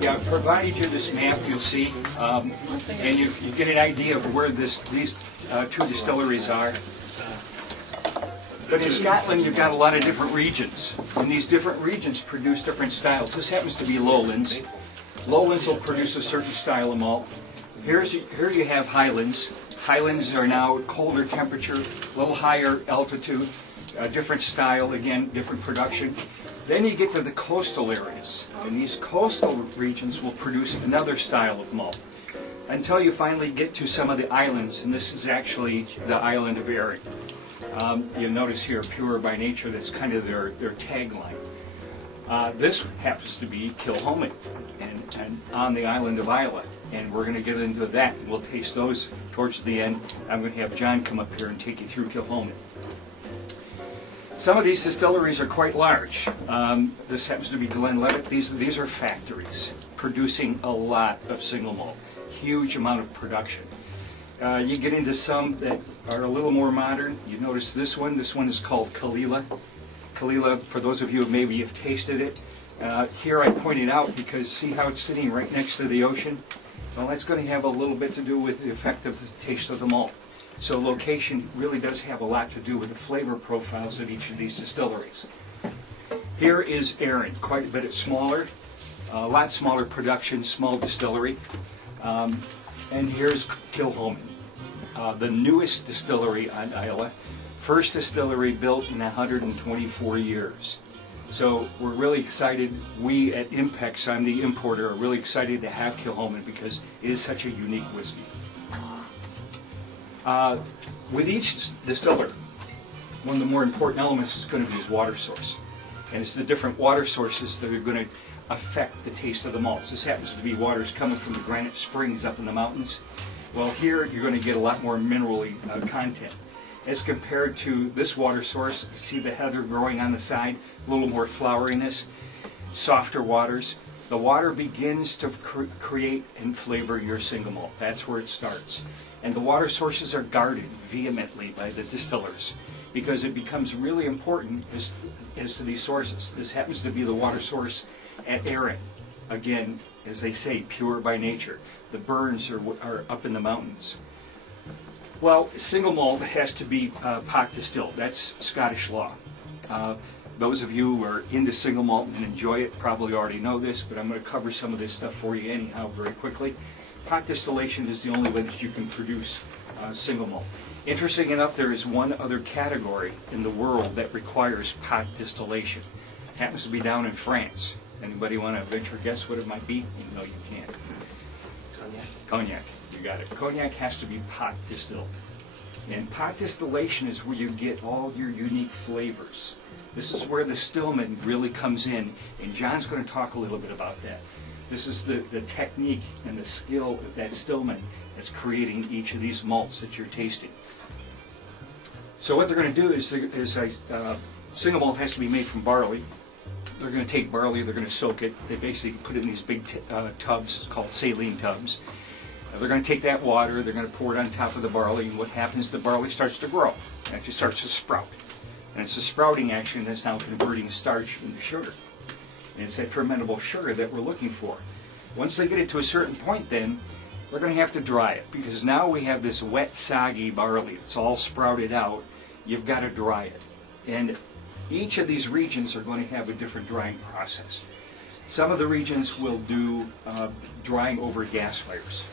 Yeah, I've provided you this map, you'll see, and you get an idea of where these two distilleries are. But in Scotland, you've got a lot of different regions, and these different regions produce different styles. This happens to be lowlands. Lowlands will produce a certain style of malt. Here you have highlands. Highlands are now colder temperature, a little higher altitude, a different style, again, different production. Then you get to the coastal areas, and these coastal regions will produce another style of malt, until you finally get to some of the islands, and this is actually the island of Arran. You'll notice here, pure by nature, that's kind of their tagline. This happens to be Kilchoman, and on the island of Islay, and we're going to get into that. We'll taste those towards the end. I'm going to have John come up here and take you through Kilchoman. Some of these distilleries are quite large. This happens to be Glenlivet. These are factories producing a lot of single malt, huge amount of production. You get into some that are a little more modern. You notice this one. This one is called Kalila. Kalila, for those of you who maybe have tasted it, here I pointed out because see how it's sitting right next to the ocean? Well, that's going to have a little bit to do with the effect of the taste of the malt. So location really does have a lot to do with the flavor profiles of each of these distilleries. Here is Arran, quite a bit smaller, a lot smaller production, small distillery. And here's Kilchoman, the newest distillery on Islay, first distillery built in 124 years. So we're really excited. We at Impex, I'm the importer, are really excited to have Kilchoman because it is such a unique whiskey. With each distiller, one of the more important elements is going to be his water source. And it's the different water sources that are going to affect the taste of the malts. This happens to be waters coming from the granite springs up in the mountains. Well, here you're going to get a lot more minerally content. As compared to this water source, you see the heather growing on the side, a little more floweriness, softer waters. The water begins to create and flavor your single malt. That's where it starts. And the water sources are guarded vehemently by the distillers because it becomes really important as to these sources. This happens to be the water source at Arran. Again, as they say, pure by nature. The burns are up in the mountains. Well, single malt has to be pot distilled. That's Scottish law. Those of you who are into single malt and enjoy it probably already know this, but I'm going to cover some of this stuff for you anyhow very quickly. Pot distillation is the only way that you can produce single malt. Interesting enough, there is one other category in the world that requires pot distillation. It happens to be down in France. Anybody want to venture a guess what it might be? You know you can't. Cognac. Cognac, you got it. Cognac has to be pot distilled. And pot distillation is where you get all your unique flavors. This is where the Stillman really comes in, and John's going to talk a little bit about that. This is the technique and the skill of that Stillman that's creating each of these malts that you're tasting. So what they're going to do is single malt has to be made from barley. They're going to take barley, they're going to soak it. They basically put it in these big tubs called saline tubs. They're going to take that water, they're going to pour it on top of the barley, and what happens, the barley starts to grow. It actually starts to sprout. And it's the sprouting action that's now converting starch into sugar. And it's that fermentable sugar that we're looking for. Once they get it to a certain point then, we're going to have to dry it, because now we have this wet, soggy barley. It's all sprouted out. You've got to dry it. And each of these regions are going to have a different drying process. Some of the regions will do drying over gas fires.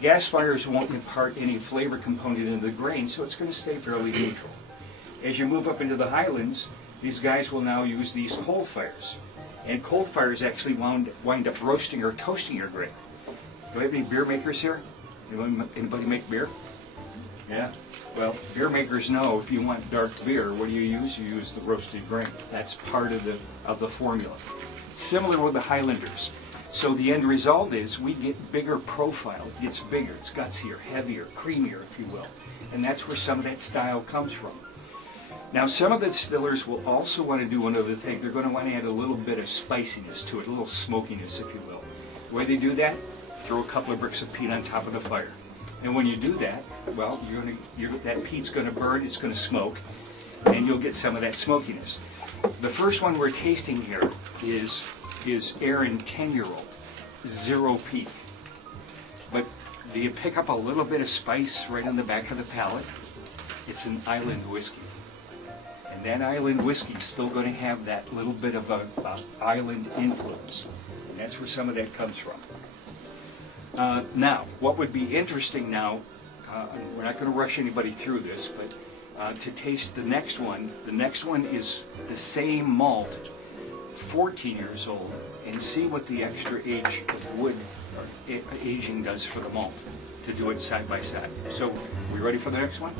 Gas fires won't impart any flavor component into the grain, so it's going to stay fairly neutral. As you move up into the highlands, these guys will now use these coal fires. And coal fires actually wind up roasting or toasting your grain. Do we have any beer makers here? Anybody make beer? Yeah? Well, beer makers know if you want dark beer, what do you use? You use the roasted grain. That's part of the formula. Similar with the Highlanders. So the end result is we get bigger profile. It gets bigger, it's gutsier, heavier, creamier, if you will. And that's where some of that style comes from. Now, some of the distillers will also want to do one other thing. They're going to want to add a little bit of spiciness to it, a little smokiness, if you will. The way they do that, throw a couple of bricks of peat on top of the fire. And when you do that, well, that peat's going to burn, it's going to smoke, and you'll get some of that smokiness. The first one we're tasting here is Arran 10-year-old, 0 peat. But do you pick up a little bit of spice right on the back of the palate? It's an island whiskey. And that island whiskey is still going to have that little bit of a island influence. And that's where some of that comes from. Now, what would be interesting now, we're not going to rush anybody through this, but to taste the next one is the same malt, 14 years old, and see what the extra age of wood or aging does for the malt, to do it side by side. So, we ready for the next one?